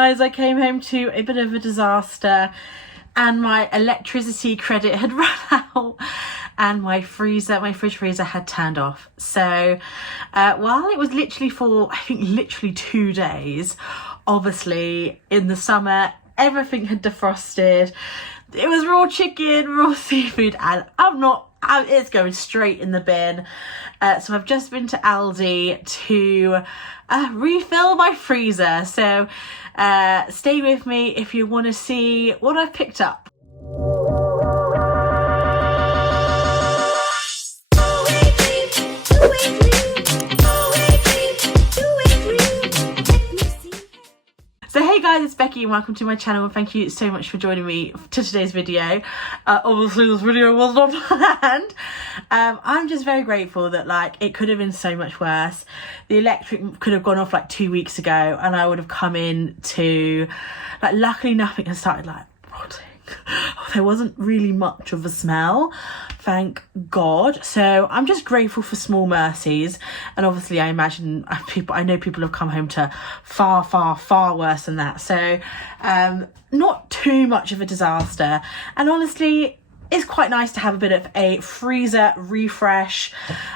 Guys, I came home to a bit of a disaster and my electricity credit had run out and my fridge freezer had turned off. So while it was literally for, I think literally 2 days, obviously in the summer, everything had defrosted. It was raw chicken, raw seafood, and it's going straight in the bin. So I've just been to Aldi to refill my freezer. So stay with me if you want to see what I've picked up. So hey guys, it's Becky and welcome to my channel, and thank you so much for joining me to today's video. Obviously this video was not planned. I'm just very grateful that it could have been so much worse. The electric could have gone off 2 weeks ago and I would have come in to, luckily nothing has started rotting. There wasn't really much of a smell, thank God. So I'm just grateful for small mercies, and obviously I know people have come home to far worse than that. So not too much of a disaster, and honestly it's quite nice to have a bit of a freezer refresh.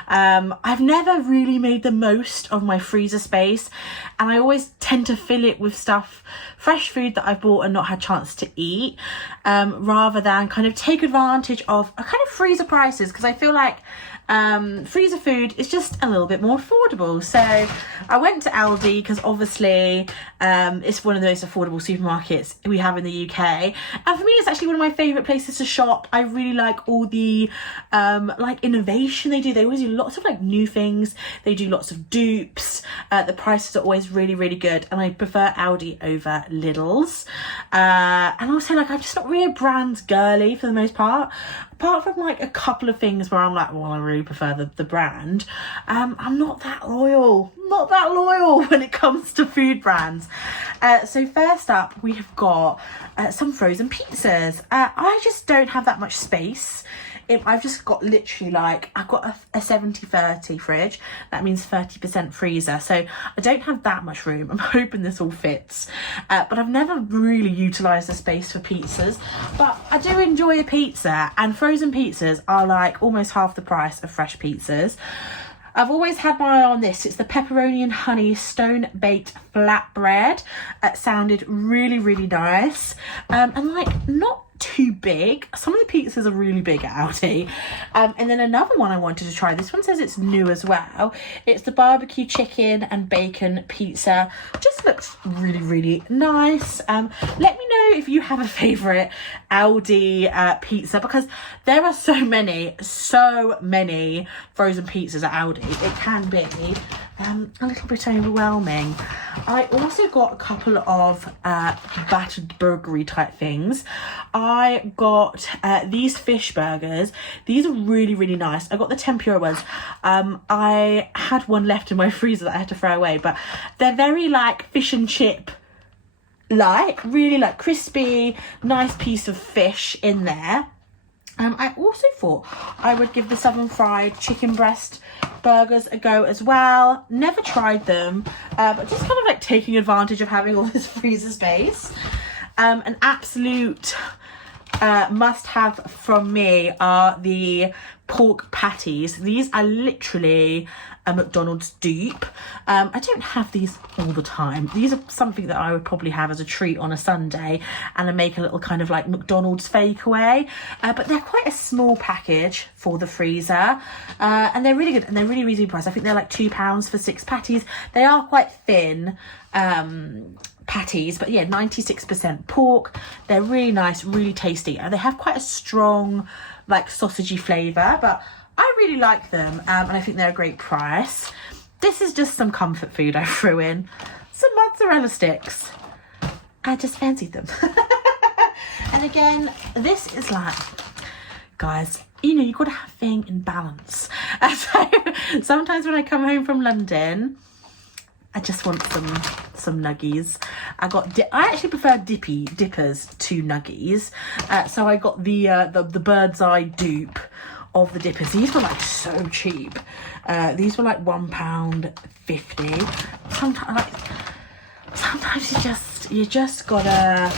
I've never really made the most of my freezer space, and I always tend to fill it with fresh food that I've bought and not had chance to eat, rather than kind of take advantage of freezer prices, because I feel like freezer food is just a little bit more affordable. So I went to Aldi because obviously it's one of the most affordable supermarkets we have in the UK, and for me it's actually one of my favourite places to shop. I really like all the innovation they do. They always do lots of new things. They do lots of dupes. The prices are always really good, and I prefer Aldi over Lidl's. And also I'm just not really a brand girly for the most part. Apart from a couple of things where I'm well, I really prefer the brand, I'm not that loyal when it comes to food brands. So first up we have got some frozen pizzas. I just don't have that much space. I've just got literally I've got a 70-30 fridge. That means 30% freezer. So I don't have that much room. I'm hoping this all fits. But I've never really utilised the space for pizzas. But I do enjoy a pizza, and frozen pizzas are almost half the price of fresh pizzas. I've always had my eye on this. It's the pepperoni and honey stone baked flatbread. It sounded really nice. And not too big. Some of the pizzas are really big at Aldi. And then another one I wanted to try. This one says it's new as well. It's the barbecue chicken and bacon pizza. Just looks really nice. Let me know if you have a favourite Aldi pizza, because there are so many frozen pizzas at Aldi. It can be a little bit overwhelming. I also got a couple of battered burgery type things. I got these fish burgers. These are really nice. I got the tempura ones. I had one left in my freezer that I had to throw away, but they're very fish and chip really crispy, nice piece of fish in there. I also thought I would give the southern fried chicken breast burgers a go as well. Never tried them, but just taking advantage of having all this freezer space. An absolute must have from me are the pork patties. These are literally a McDonald's dupe. I don't have these all the time. These are something that I would probably have as a treat on a Sunday, and I make a little McDonald's fake away. But they're quite a small package for the freezer, and they're really good, and they're really reasonably priced. I think they're £2 for 6 patties. They are quite thin patties, but yeah, 96% pork. They're really nice, really tasty. They have quite a strong sausagey flavour, but I really like them, and I think they're a great price. This is just some comfort food I threw in. Some mozzarella sticks. I just fancied them. And again, this is guys, you've got to have things in balance. So sometimes when I come home from London, I just want some nuggies. I actually prefer dippers to nuggies. So I got the bird's eye dupe of the dippers. These were so cheap. These were £1.50. Sometimes you just you just gotta,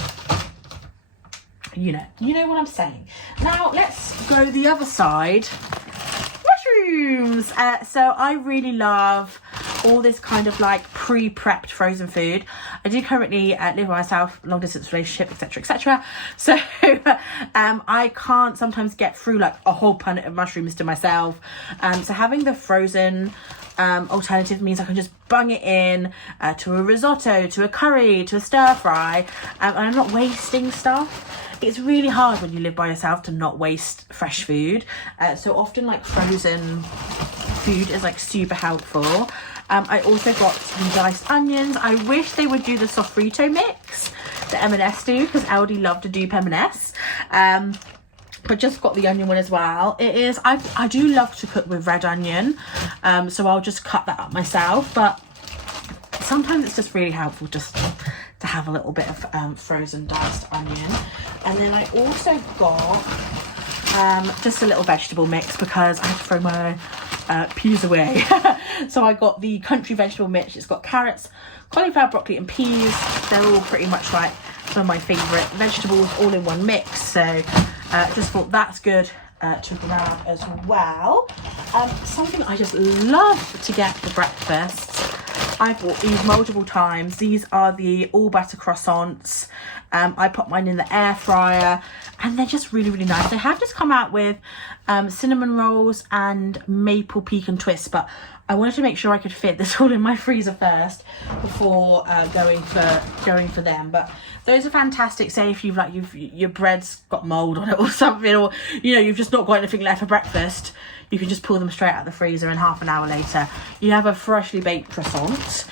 you know what I'm saying. Now let's go the other side. Mushrooms. So I really love all this kind of like pre-prepped frozen food. I do currently live by myself, long distance relationship, etc. So I can't sometimes get through like a whole punnet of mushrooms to myself. So having the frozen alternative means I can just bung it in to a risotto, to a curry, to a stir fry, and I'm not wasting stuff. It's really hard when you live by yourself to not waste fresh food. So often like frozen food is like super helpful. I also got some diced onions. I wish they would do the sofrito mix that M&S do, because Aldi love to dupe M&S. But just got the onion one as well. It is, I do love to cook with red onion. So I'll just cut that up myself. But sometimes it's just really helpful just to have a little bit of frozen diced onion. And then I also got just a little vegetable mix because I have to throw my peas away. So I got the country vegetable mix. It's got carrots, cauliflower, broccoli and peas. They're all pretty much like some of my favourite vegetables all in one mix. So just thought that's good to grab as well. Something I just love to get for breakfast. I've bought these multiple times. These are the all butter croissants. I put mine in the air fryer and they're just really, really nice. They have just come out with cinnamon rolls and maple pecan twists, but I wanted to make sure I could fit this all in my freezer first before going for them. But those are fantastic. Say if your bread's got mold on it or something, or you've just not got anything left for breakfast, you can just pull them straight out of the freezer and half an hour later you have a freshly baked croissant.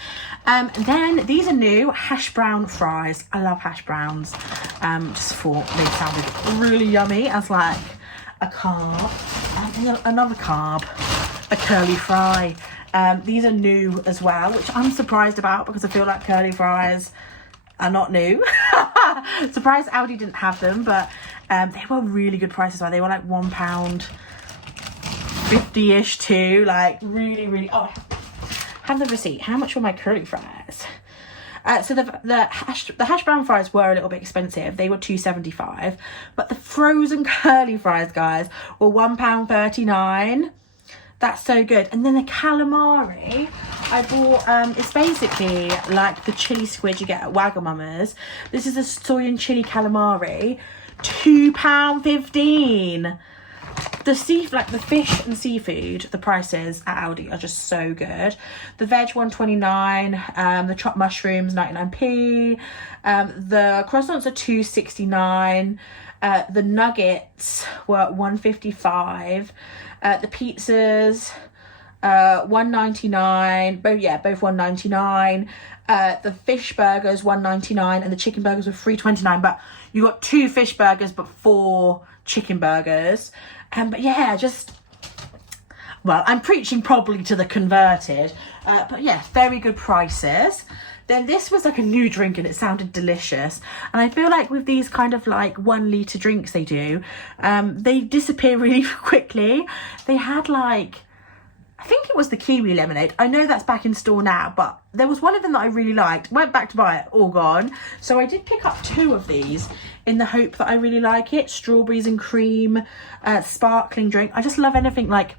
Then these are new hash brown fries. I love hash browns. Just thought they sounded really yummy as like a carb. And then another carb, a curly fry. These are new as well, which I'm surprised about because I feel like curly fries are not new. Surprised Aldi didn't have them, but they were really good prices. They were like £1.50-ish too. Like really, really. Oh, have the receipt. How much were my curly fries? So the hash brown fries were a little bit expensive. They were £2.75, but the frozen curly fries, guys, were £1.39. That's so good. And then the calamari I bought, it's basically like the chili squid you get at Wagamama's. This is a soy and chili calamari, £2.15. The fish and seafood, the prices at Aldi are just so good. The veg $1.29, the chopped mushrooms 99p, the croissants are $2.69, the nuggets were $1.55, the pizzas $1.99, both $1.99. The fish burgers $1.99 and the chicken burgers were $3.29, but you got 2 fish burgers but 4 chicken burgers. But yeah, I'm preaching probably to the converted, but yeah, very good prices. Then this was like a new drink and it sounded delicious. And I feel like with these kind of like 1 litre drinks they do, they disappear really quickly. They had like, I think it was the kiwi lemonade. I know that's back in store now, but there was one of them that I really liked. Went back to buy it, all gone. So I did pick up 2 of these in the hope that I really like it. Strawberries and cream, sparkling drink. I just love anything like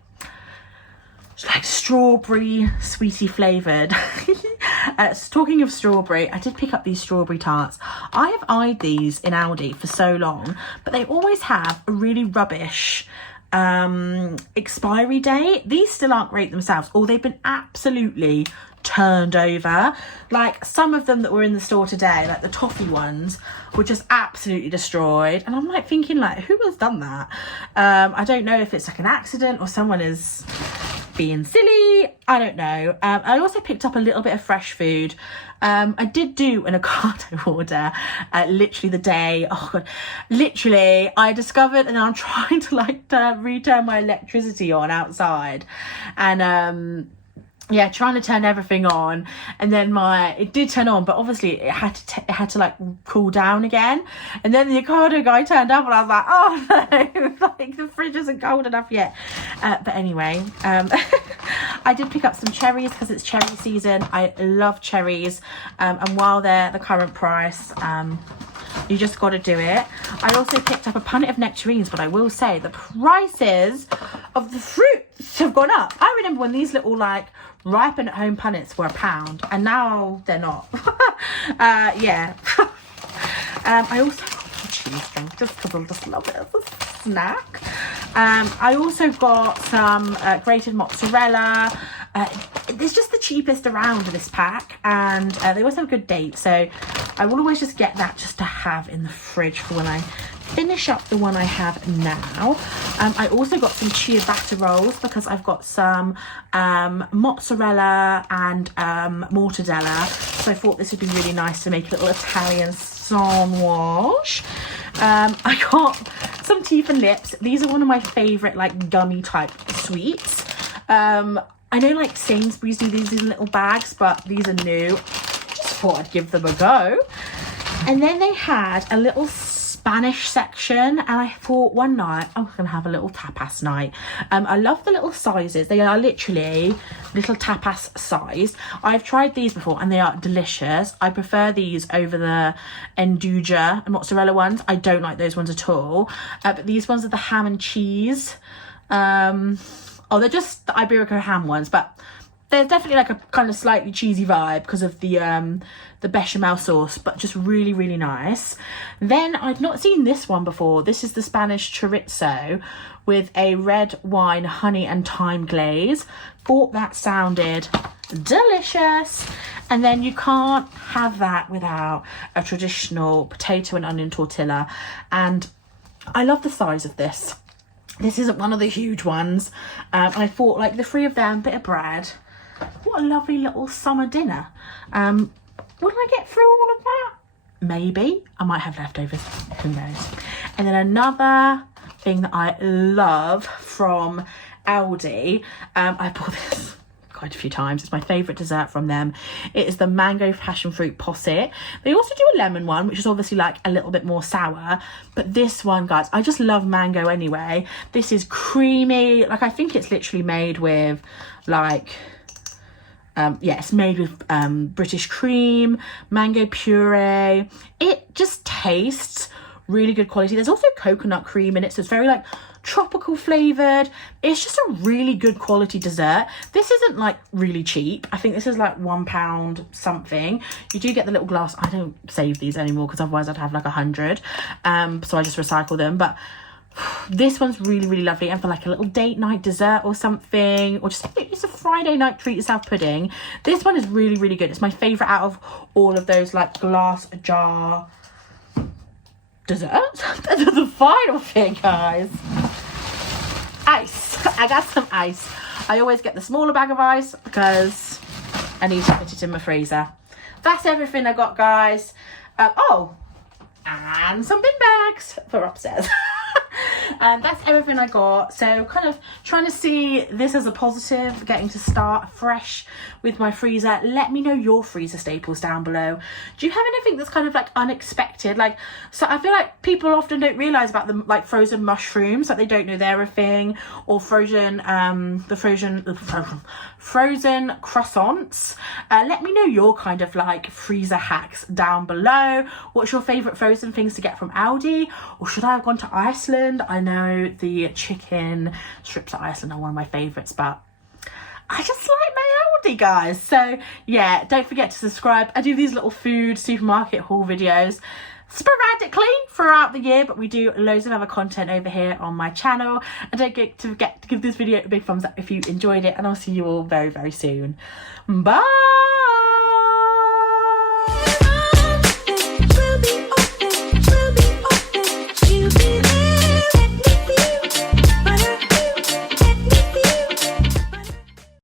strawberry, sweetie flavoured. Talking of strawberry, I did pick up these strawberry tarts. I have eyed these in Aldi for so long, but they always have a really rubbish expiry date. These still aren't great themselves, or they've been absolutely turned over. Like some of them that were in the store today, like the toffee ones, were just absolutely destroyed, and I'm like thinking, like, who has done that? I don't know if it's like an accident or someone is being silly, I don't know. I also picked up a little bit of fresh food. I did do an avocado order literally the day, literally I discovered, and I'm trying to return my electricity on outside, and yeah, trying to turn everything on, and then it did turn on, but obviously it had to like cool down again, and then the Ocado guy turned up and I was like, oh no, like the fridge isn't cold enough yet. But anyway, I did pick up some cherries because it's cherry season. I love cherries, and while they're the current price, you just got to do it. I also picked up a punnet of nectarines, but I will say the prices of the fruits have gone up. I remember when these little like ripen at home punnets were £1, and now they're not. Yeah. I also got cheese drink just because I just love it as a snack. I also got some grated mozzarella. It's just the cheapest around this pack, and they always have a good date, so I will always just get that just to have in the fridge for when I finish up the one I have now. I also got some ciabatta rolls because I've got some mozzarella and mortadella, so I thought this would be really nice to make a little Italian sandwich. I got some teeth and lips. These are one of my favorite like gummy type sweets. I know like Sainsbury's do these in little bags, but these are new. Just thought I'd give them a go. And then they had a little Spanish section, and I thought one night I'm gonna have a little tapas night. I love the little sizes. They are literally little tapas size. I've tried these before and they are delicious. I prefer these over the Nduja and mozzarella ones. I don't like those ones at all, but these ones are the ham and cheese. Oh, they're just the Iberico ham ones, but there's definitely like a kind of slightly cheesy vibe because of the bechamel sauce, but just really, really nice. Then I'd not seen this one before. This is the Spanish chorizo with a red wine, honey and thyme glaze. Thought that sounded delicious. And then you can't have that without a traditional potato and onion tortilla. And I love the size of this. This isn't one of the huge ones. I thought like the three of them, bit of bread. What a lovely little summer dinner. Would I get through all of that? Maybe. I might have leftovers. Who knows? And then another thing that I love from Aldi. I bought this quite a few times. It's my favourite dessert from them. It is the mango passion fruit posset. They also do a lemon one, which is obviously like a little bit more sour, but this one, guys, I just love mango anyway. This is creamy. Like I think it's literally made with like yeah, it's made with British cream, mango puree. It just tastes really good quality. There's also coconut cream in it, so it's very like tropical flavored. It's just a really good quality dessert. This isn't like really cheap. I think this is like £1 something. You do get the little glass. I don't save these anymore because otherwise I'd have like 100, so I just recycle them. But this one's really, really lovely, and for like a little date night dessert or something, or just it's a Friday night treat yourself pudding, this one is really, really good. It's my favorite out of all of those like glass jar desserts. The final thing, guys, ice. I got some ice. I always get the smaller bag of ice because I need to put it in my freezer. That's everything I got, guys. Oh, and some bin bags for upstairs. And that's everything I got. So kind of trying to see this as a positive, getting to start fresh with my freezer. Let me know your freezer staples down below. Do you have anything that's kind of like unexpected? Like, so I feel like people often don't realize about them, like frozen mushrooms, like they don't know they're a thing, or frozen frozen croissants. Let me know your kind of like freezer hacks down below. What's your favorite frozen things to get from Aldi, or should I have gone to Iceland? I know the chicken strips at Iceland are one of my favorites, but I just like my Aldi, guys. So yeah, don't forget to subscribe. I do these little food supermarket haul videos sporadically throughout the year, but we do loads of other content over here on my channel. And don't forget to give this video a big thumbs up if you enjoyed it, and I'll see you all very, very soon. Bye.